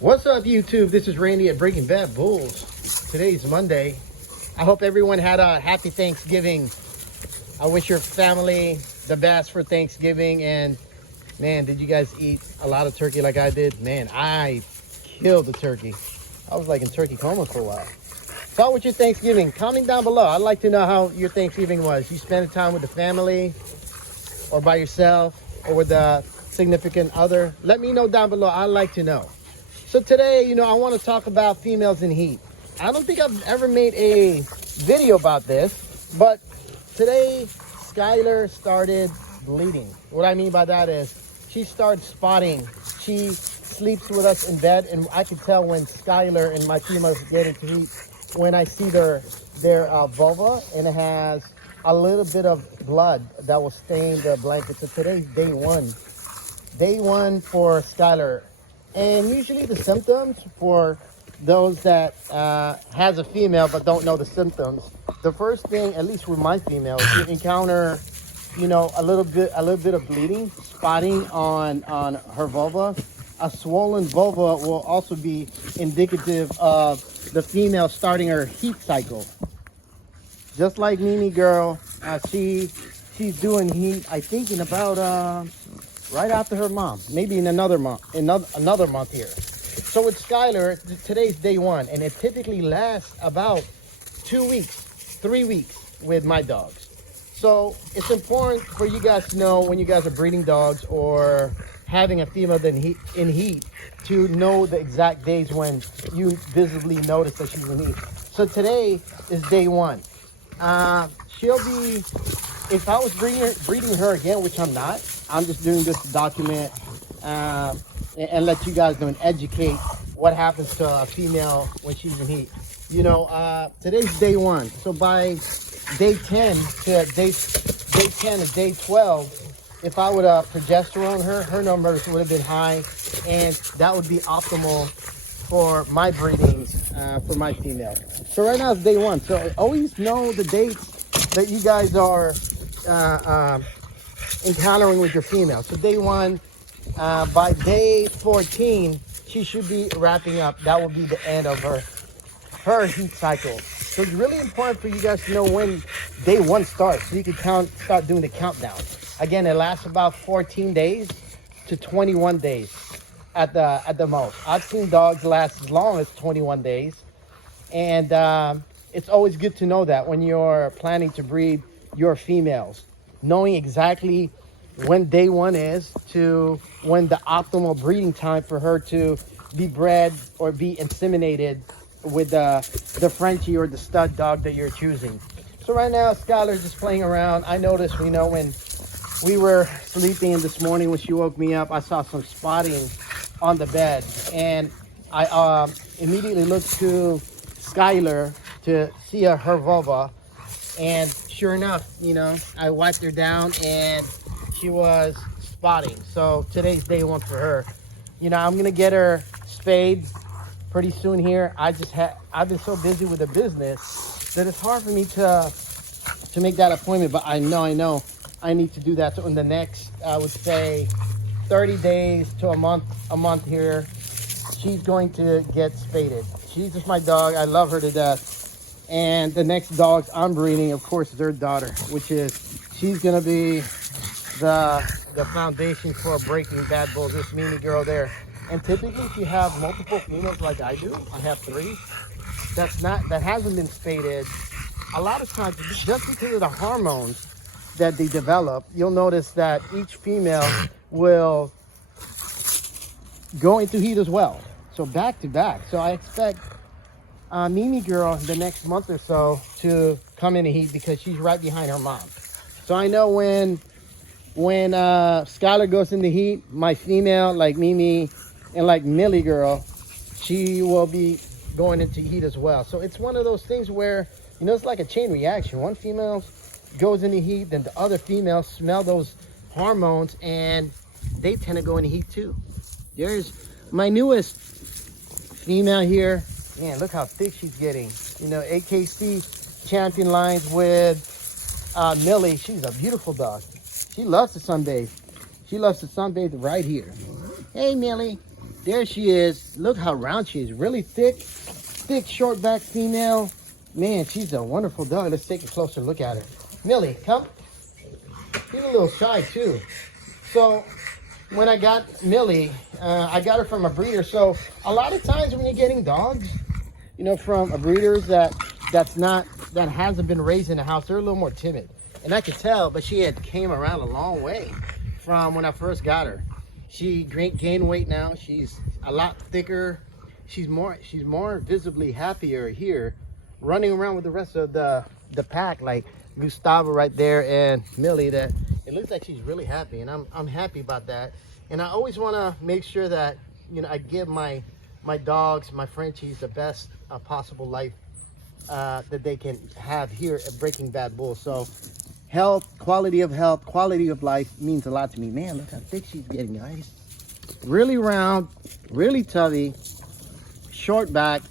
What's up, YouTube? This is Randy at Breaking Bad Bulls. Today's Monday. I hope everyone had a happy Thanksgiving. I wish your family the best for Thanksgiving. And man, did you guys eat a lot of turkey like I did? Man, I killed the turkey. I was like in turkey coma for a while. So how was your Thanksgiving? Comment down below. I'd like to know how your Thanksgiving was. You spent time with the family or by yourself or with a significant other? Let me know down below. I'd like to know. So today, I want to talk about females in heat. I don't think I've ever made a video about this, but today Skylar started bleeding. What I mean by that is she started spotting. She sleeps with us in bed, and I can tell when Skylar and my females get into heat when I see their vulva, and it has a little bit of blood that will stain the blanket. So today's day one for Skylar. And usually the symptoms for those that has a female but don't know the symptoms, the first thing, at least with my female, is you encounter, a little bit of bleeding, spotting on her vulva. A swollen vulva will also be indicative of the female starting her heat cycle. Just like Mimi girl, she's doing heat, I think, in about right after her mom, maybe in another month here. So with Skylar, today's day one, and it typically lasts about 2 weeks, 3 weeks with my dogs. So it's important for you guys to know when you guys are breeding dogs or having a female in heat to know the exact days when you visibly notice that she's in heat. So today is day one. She'll be, if I was breeding her again, which I'm not, I'm just doing this to document and let you guys know and educate what happens to a female when she's in heat. Today's day one. So by day 10 to day 12, if I would progesterone her numbers would have been high, and that would be optimal for my breedings for my female. So right now it's day one. So always know the dates that you guys are encountering with your female. So day one, by day 14, she should be wrapping up. That will be the end of her heat cycle. So it's really important for you guys to know when day one starts, so you can start doing the countdown. Again, it lasts about 14 days to 21 days at the most. I've seen dogs last as long as 21 days. And it's always good to know that when you're planning to breed your females, knowing exactly when day one is to when the optimal breeding time for her to be bred or be inseminated with the Frenchie or the stud dog that you're choosing. So right now, Skylar's just playing around. I noticed, when we were sleeping in this morning, when she woke me up, I saw some spotting on the bed, and I immediately looked to Skylar to see her vulva, and sure enough, I wiped her down and she was spotting. So today's day one for her. I'm gonna get her spayed pretty soon here. I've been so busy with the business that it's hard for me to make that appointment, but I know I need to do that. So in the next, I would say 30 days to a month here, she's going to get spaded. She's just my dog. I love her to death. And the next dogs I'm breeding, of course, is their daughter, which is, she's gonna be the foundation for Breaking Bad Bulls. This Mimi girl there. And typically, if you have multiple females like I do, I have 3. That hasn't been spaded. A lot of times, just because of the hormones that they develop, you'll notice that each female will go into heat as well. So back to back. So I expect Mimi girl the next month or so to come into heat because she's right behind her mom. So I know when Skylar goes into heat, my female, like Mimi and like Millie girl, she will be going into heat as well. So it's one of those things where, it's like a chain reaction. One female goes into heat, then the other females smell those hormones and they tend to go into heat too. There's my newest female here. Man, look how thick she's getting. AKC champion lines with Millie. She's a beautiful dog. She loves to sunbathe. She loves to sunbathe right here. Hey, Millie. There she is. Look how round she is. Really thick short back female. Man, she's a wonderful dog. Let's take a closer look at her. Millie, come. She's a little shy too. So when I got Millie, I got her from a breeder. So a lot of times when you're getting dogs, you know, from a breeder that hasn't been raised in the house, they're a little more timid. And I could tell, but she had came around a long way from when I first got her. She gained weight now. She's a lot thicker. She's more visibly happier here, running around with the rest of the pack, like Gustavo right there and Millie. That it looks like she's really happy, and I'm happy about that. And I always want to make sure that, you know, I give my dogs, my Frenchies, the best possible life that they can have here at Breaking Bad Bull. So health, quality of life means a lot to me. Man, look how thick she's getting, guys. Really round, really tubby, short back,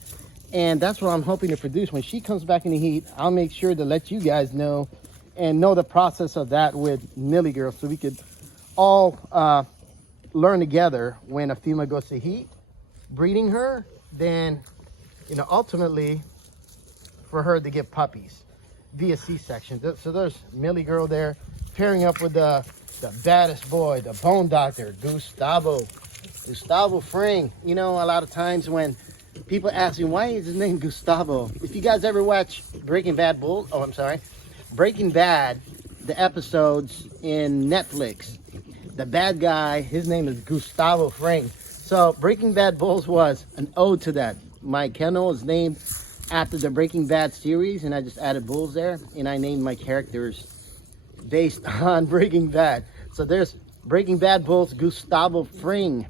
and that's what I'm hoping to produce. When she comes back in the heat, I'll make sure to let you guys know and know the process of that with Millie Girl, so we could all learn together. When a female goes to heat, breeding her, then, you know, ultimately for her to get puppies via C-section. So there's Millie Girl there, pairing up with the baddest boy, the bone doctor, Gustavo FRING. You know, a lot of times when people ask me, why is his name Gustavo? If you guys ever watch Breaking Bad, the episodes in Netflix, the bad guy, his name is Gustavo FRING. So Breaking Bad Bulls was an ode to that. My kennel is named after the Breaking Bad series, and I just added bulls there, and I named my characters based on Breaking Bad. So there's Breaking Bad Bulls, Gustavo FRING.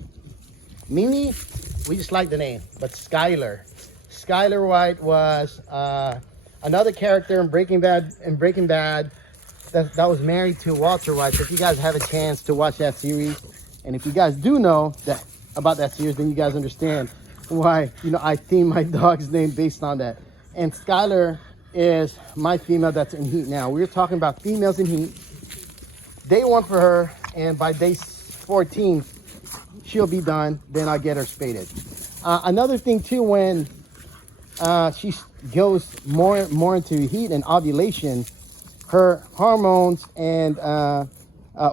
Mimi, we just like the name, but Skylar White was another character in Breaking Bad that was married to Walter White. So if you guys have a chance to watch that series, and if you guys do know that about that series, then you guys understand why, you know, I theme my dog's name based on that. And Skylar is my female that's in heat now. We're talking about females in heat. Day 1 for her, and by day 14 she'll be done. Then I'll get her spaded. Another thing too, when she goes more into heat and ovulation, her hormones and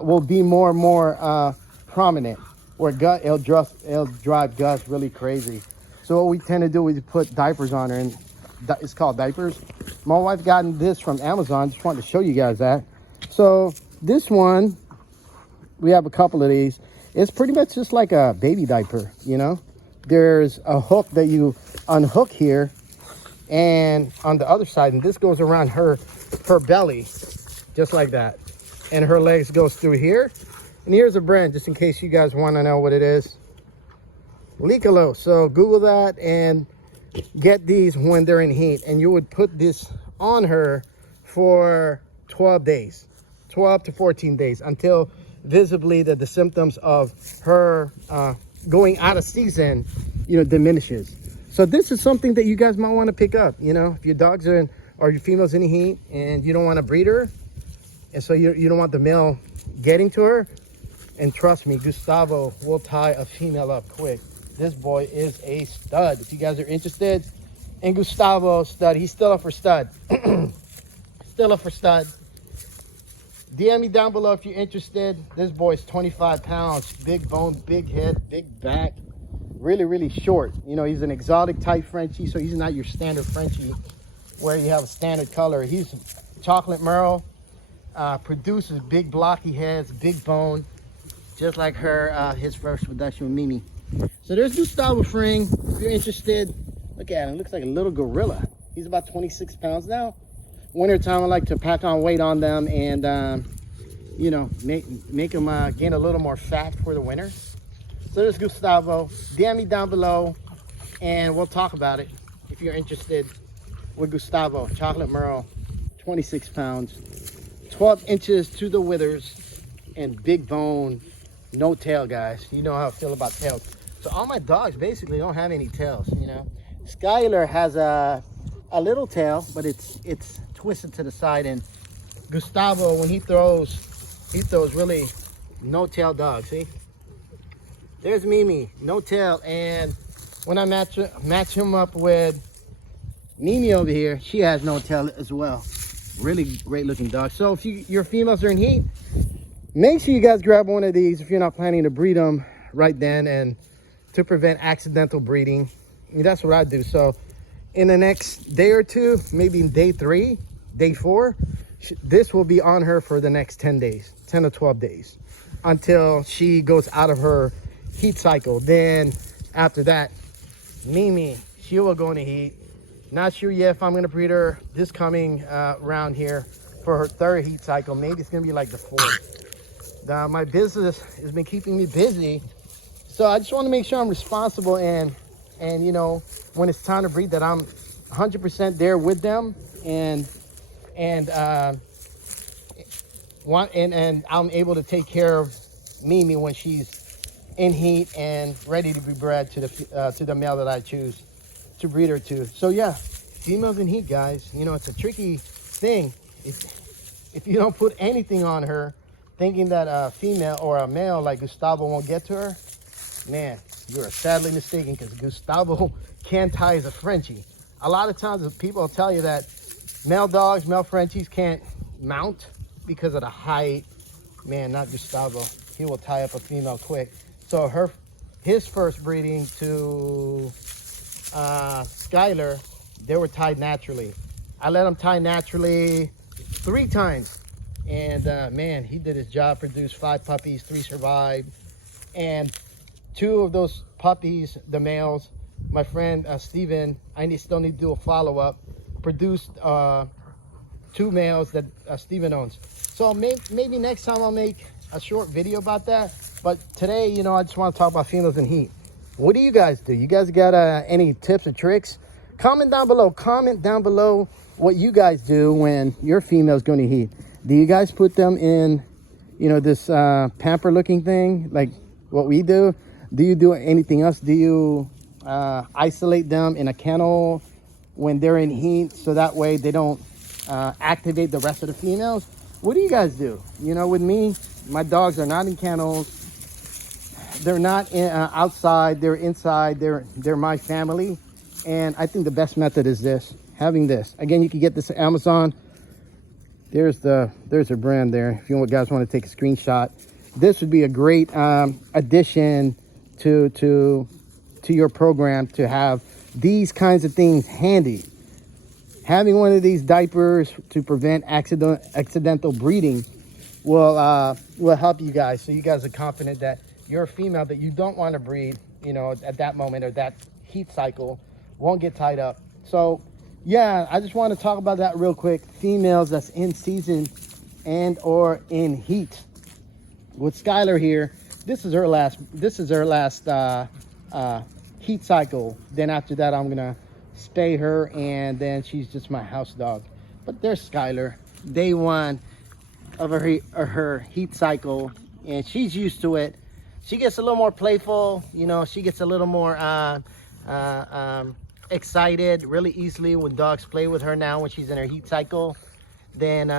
will be more and more prominent, where it'll drive Gus really crazy. So what we tend to do is put diapers on her, and it's called diapers. My wife gotten this from Amazon. Just wanted to show you guys that. So this one, we have a couple of these. It's pretty much just like a baby diaper, you know. There's a hook that you unhook here, and on the other side, and this goes around her belly, just like that. And her legs goes through here. And here's a brand, just in case you guys want to know what it is. Licalo. So Google that and get these when they're in heat. And you would put this on her for 12 days, 12 to 14 days, until visibly that the symptoms of her going out of season, you know, diminishes. So this is something that you guys might want to pick up. You know, if your dogs are in, or your female's in heat and you don't want to breed her, and so you don't want the male getting to her, and trust me, Gustavo will tie a female up quick. This boy is a stud. If you guys are interested in Gustavo, stud, he's still up for stud. Still up for stud. DM me down below if you're interested. This boy's 25 pounds, big bone, big head, big back, really, really short. You know, he's an exotic type Frenchie, so he's not your standard Frenchie where you have a standard color. He's chocolate merle, produces big blocky heads, big bone, just like her, his first production with Mimi. So there's Gustavo FRING. If you're interested, look at him. Looks like a little gorilla. He's about 26 pounds now. Wintertime, I like to pack on weight on them and, you know, make them gain a little more fat for the winter. So there's Gustavo. DM me down below and we'll talk about it if you're interested with Gustavo. Chocolate merle, 26 pounds, 12 inches to the withers, and big bone, no tail, guys. You know how I feel about tails. So all my dogs basically don't have any tails, you know. Skylar has a little tail, but it's twisted to the side, and Gustavo, when he throws really no tail dog. See, There's Mimi, no tail. And when I match him up with Mimi over here, she has no tail as well. Really great looking dog. So if your females are in heat, make sure you guys grab one of these if you're not planning to breed them right then, and to prevent accidental breeding. I mean, that's what I do. So in the next day or two, maybe day 3, day 4, this will be on her for the next 10 days, 10 to 12 days, until she goes out of her heat cycle. Then after that, Mimi, she will go into heat. Not sure yet if I'm going to breed her this coming round here for her 3rd heat cycle. Maybe it's going to be like the 4th. My business has been keeping me busy, so I just want to make sure I'm responsible, and you know, when it's time to breed, that I'm 100% there with them, and I'm able to take care of Mimi when she's in heat and ready to be bred to the male that I choose to breed her to. So yeah, females in heat, guys. You know, it's a tricky thing. If you don't put anything on her, thinking that a female or a male like Gustavo won't get to her, man, you're sadly mistaken, because Gustavo can tie as a Frenchie. A lot of times people will tell you that male dogs, male Frenchies can't mount because of the height. Man, not Gustavo. He will tie up a female quick. So his first breeding to Skylar, they were tied naturally. I let him tie naturally 3 times. And man, he did his job, produced 5 puppies, 3 survived. And 2 of those puppies, the males, my friend Steven, I still need to do a follow-up, produced 2 males that Steven owns. So maybe next time I'll make a short video about that. But today, you know, I just want to talk about females in heat. What do you guys do? You guys got any tips or tricks? Comment down below. Comment down below what you guys do when your female's going to heat. Do you guys put them in, you know, this pamper looking thing like what we do? Do you do anything else? Do you isolate them in a kennel when they're in heat, so that way they don't activate the rest of the females? What do you guys do? You know, with me, my dogs are not in kennels. They're not outside. They're inside. They're my family. And I think the best method is this, having this. Again, you can get this at Amazon. There's a brand there if you guys want to take a screenshot. This would be a great addition to your program, to have these kinds of things handy. Having one of these diapers to prevent accidental breeding will help you guys, so you guys are confident that your female that you don't want to breed, you know, at that moment or that heat cycle won't get tied up. So yeah, I just want to talk about that real quick. Females that's in season and or in heat. With Skylar here, this is her last heat cycle. Then after that, I'm gonna spay her, and then she's just my house dog. But there's Skylar, day 1 of her heat cycle, and she's used to it. She gets a little more playful, you know, she gets a little more excited really easily when dogs play with her now when she's in her heat cycle than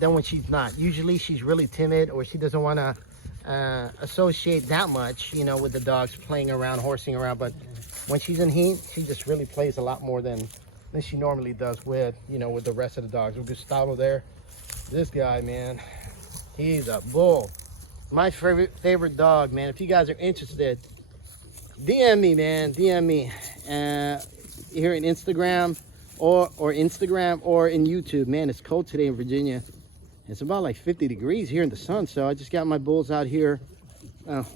when she's not. Usually she's really timid, or she doesn't want to associate that much, you know, with the dogs playing around, horsing around. But when she's in heat, she just really plays a lot more than she normally does with, you know, with the rest of the dogs. With Gustavo there, this guy, man, he's a bull. My favorite dog, man. If you guys are interested, DM me, man. DM me here in Instagram or Instagram or in YouTube. Man, it's cold today in Virginia. It's about like 50 degrees here in the sun. So I just got my bulls out here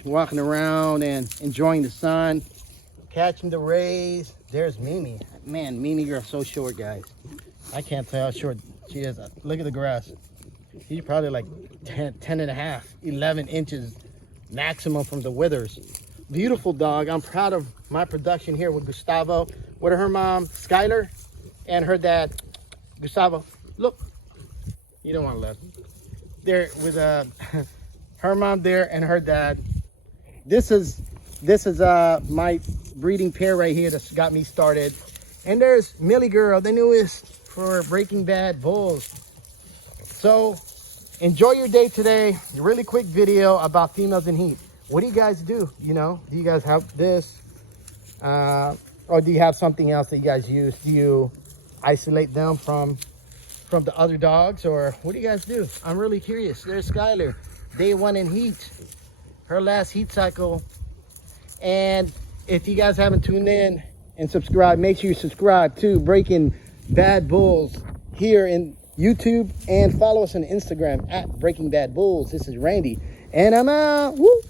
walking around and enjoying the sun, catching the rays. There's Mimi. Man, Mimi, you're so short, guys. I can't tell how short she is. Look at the grass. She's probably like 10 and a half, 11 inches maximum from the withers. Beautiful dog. I'm proud of my production here with Gustavo, with her mom, Skylar, and her dad, Gustavo. Look, you don't want to laugh. There with her mom there and her dad. This is my breeding pair right here that's got me started. And there's Millie Girl, the newest for Breaking Bad bulls. So enjoy your day today. A really quick video about females in heat. what do you guys do? You know, do you guys have this? Or do you have something else that you guys use? Do you isolate them from the other dogs, or what do you guys do? I'm really curious. There's Skylar, day 1 in heat, her last heat cycle. And if you guys haven't tuned in and subscribed, make sure you subscribe to Breaking Bad Bulls here in YouTube, and follow us on Instagram at Breaking Bad Bulls. This is Randy, and I'm out. Woo!